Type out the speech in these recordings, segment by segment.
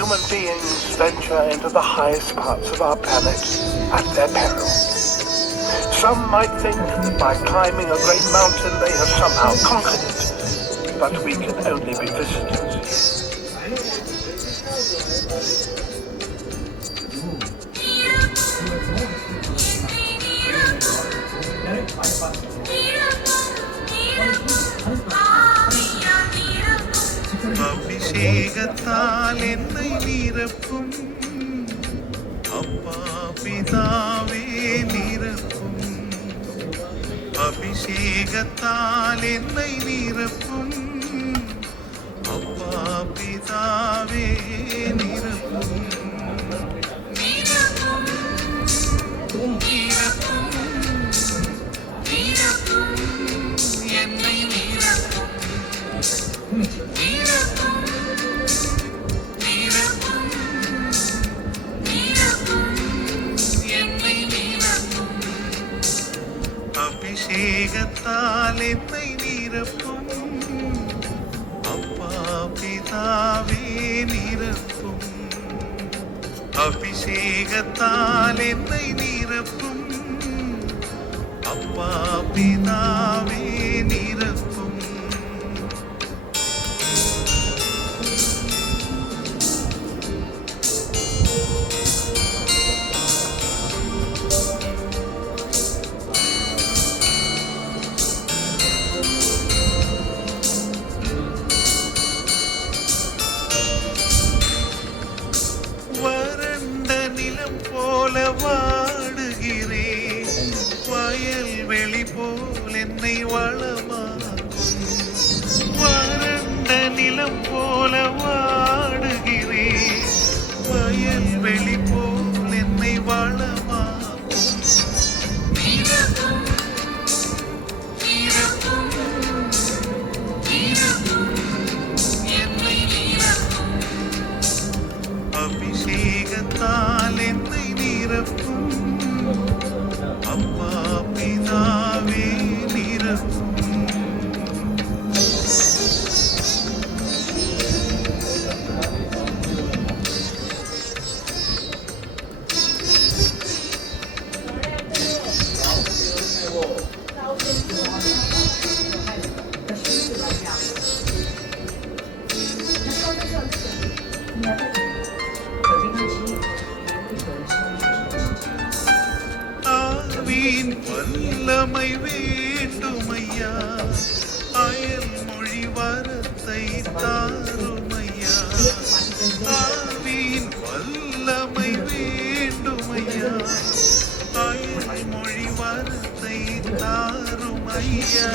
human beings venture into the highest parts of our planet at their peril. Some might think that by climbing a great mountain they have somehow conquered it, but we can only be visitors. அபிஷேகத்தால் என்னை நிரப்பும் அப்பா பிதாவே நிரப்பும். அபிஷேகத்தால் என்னை நிரப்பும் அப்பா பிதாவே நிரப்பும். அபிஷேகத்தால் என்னை நிரப்பும் அப்பா பிதாவே நிரப்பும். அபிஷேகத்தால் என்னை நிரப்பும் அப்பா பிதாவே நிரப்பும். போல வாடுகிறேன், வயல்வெளி போல் என்னை வளமாக்கும். வறண்ட நிலம் போல வாடுகிறேன், வயல்வெளி போல் என்னை வளமாக்கும். அபிஷேகத்தால் என்னை நிரப்பும் அப்பா பிதாவே நிரப்பும். ஆவியின் வல்லமை வேண்டுமையா, அயல் மொழி வரத்தை தாருமையா. ஆவியின் வல்லமை வேண்டுமையா, அயல் மொழி வரத்தை தாருமையா.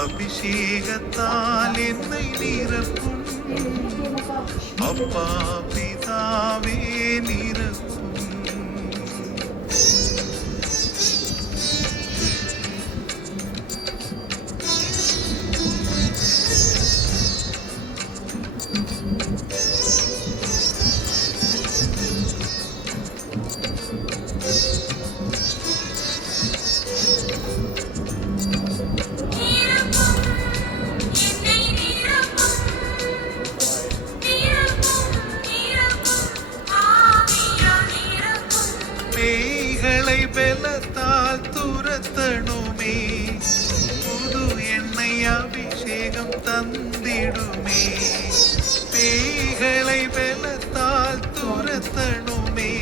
அபிஷேகத்தால் என்னை நிரப்பும் அப்பா பிதாவே நிரப்பும். பேய்களை பலத்தால் துரத்தணுமே, புது எண்ணெய் அபிஷேகம் தந்திடுமே. பேய்களை பலத்தால் துரத்தணுமே,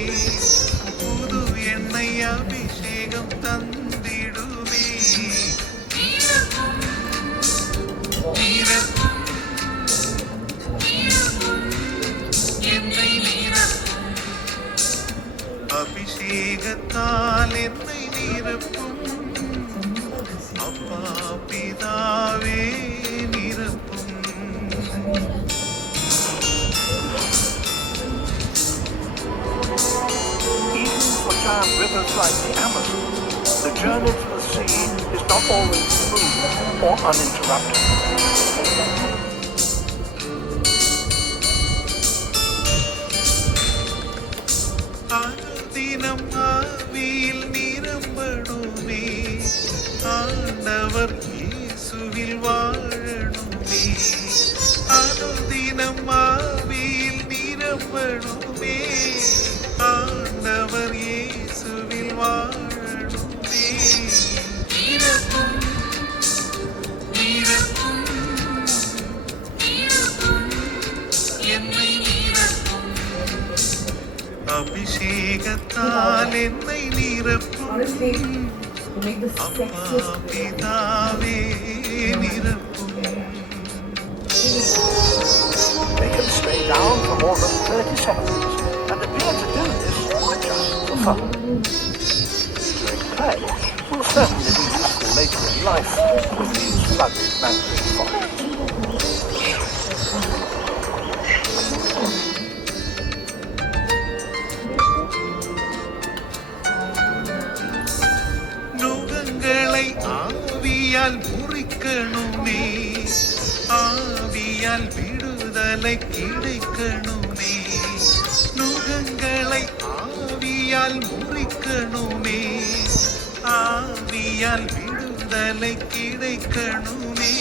புது எண்ணெய் அபிஷேகம் தந்திடுமே. அபிஷேகத்தால் என்னை நிரப்பும் அப்பா பிதாவே நிரப்பும். Even for giant rivers like the Amazon, the journey to the sea is not always smooth or uninterrupted. தினம் ஆவியில் நிரப்பும் ஆண்டவர் இயேசுவில் வாழணுமே, அனுதினம் ஆவியில் நிரப்பணுமே, ஆண்டவர் இயேசுவில் வாழணுமே. நிரப்பும் நிரப்பும் என்னை நிரப்பும், அபிஷேகத்தால் என்னை நிரப்பும், Honestly, you make the அப்பா sexiest பிதாவே நிரப்பும். They can stay down for more than 30 seconds and appear to do this just for fun. During play will certainly be useful later in life with these sluggish mandarin foxes. நுகங்களை ஆவியால் முறிக்கணுமே, ஆவியால் விடுதலை கிடைக்கணுமே, நுகங்களை ஆவியால் முறிக்கணுமே, ஆவியால் விடுதலை கிடைக்கணுமே,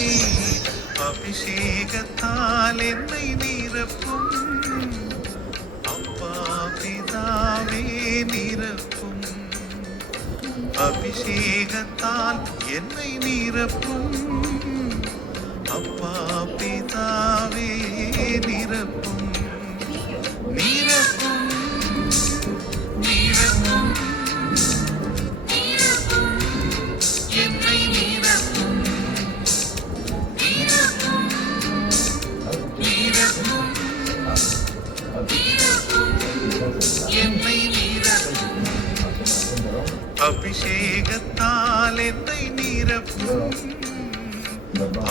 அபிஷேகத்தால் என்னை நிரப்பும், அப்பா பிதாவே நிரப்பும், அபிஷேகத்தால் என்னை நிரப்பும், அப்பா பிதாவே நிரப்பும். நிரப்பும் நிரப்பும் என்னை நிரப்பும், நிரப்பும் நிரப்பும் என்னை நிரப்பும், அபிஷேகத்தால் என்னை நிரப்பும்,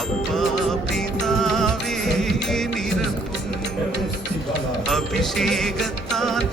அப்பா பிதாவே நிரப்பும், அபிஷேகத்தால்